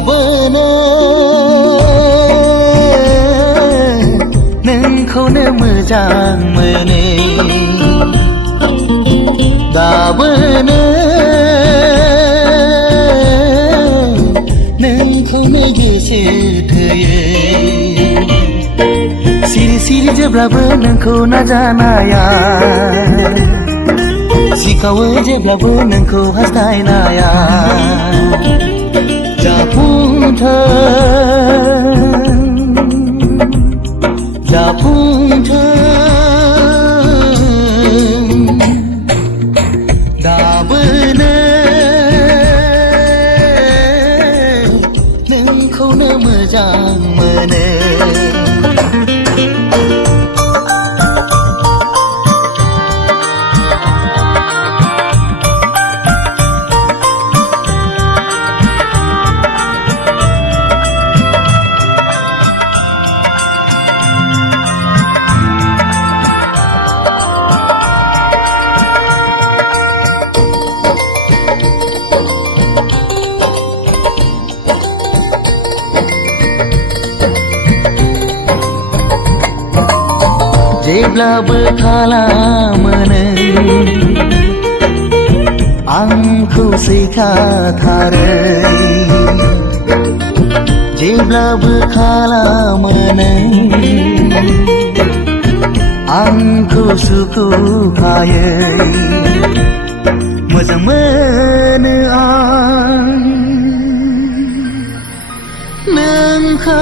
दाबोनो नोंखौनो मोजां मोनो दाबोनो नोंखौनो गोसो थोयो सिरि सिरि जेब्लाबो नोंखौ नाजानाया सिखावो जेब्लाबो नोंखौ हास्थायनाया जाफुंथों दाबोनो नोंखौनो मोजां मोनो जेब्लाबो खालामो नों आंखौ सैखाथारो जेब्लाबो खालामो नों आंखौ सुखुखायै मोजां मोनो आं नोंखौ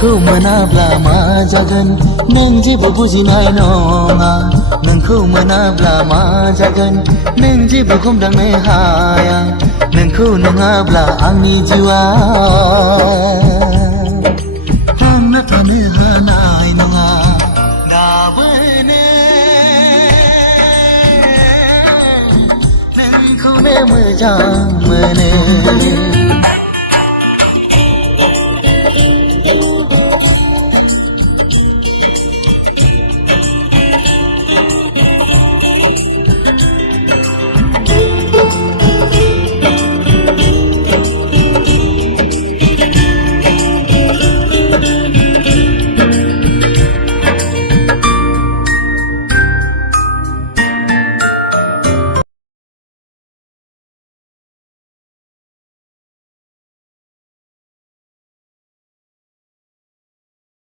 नोंखौ मोनाब्ला मा जागोन नों जेबो बुजिनाय नङा नोंखौ मोनाब्ला मा जागोन नों जेबो हमदांनो हाया नोंखौ नङाब्ला आंनि जिउआ थांना थानो हानाय नङा दाबोनो नोंखौनो मोजां मोनो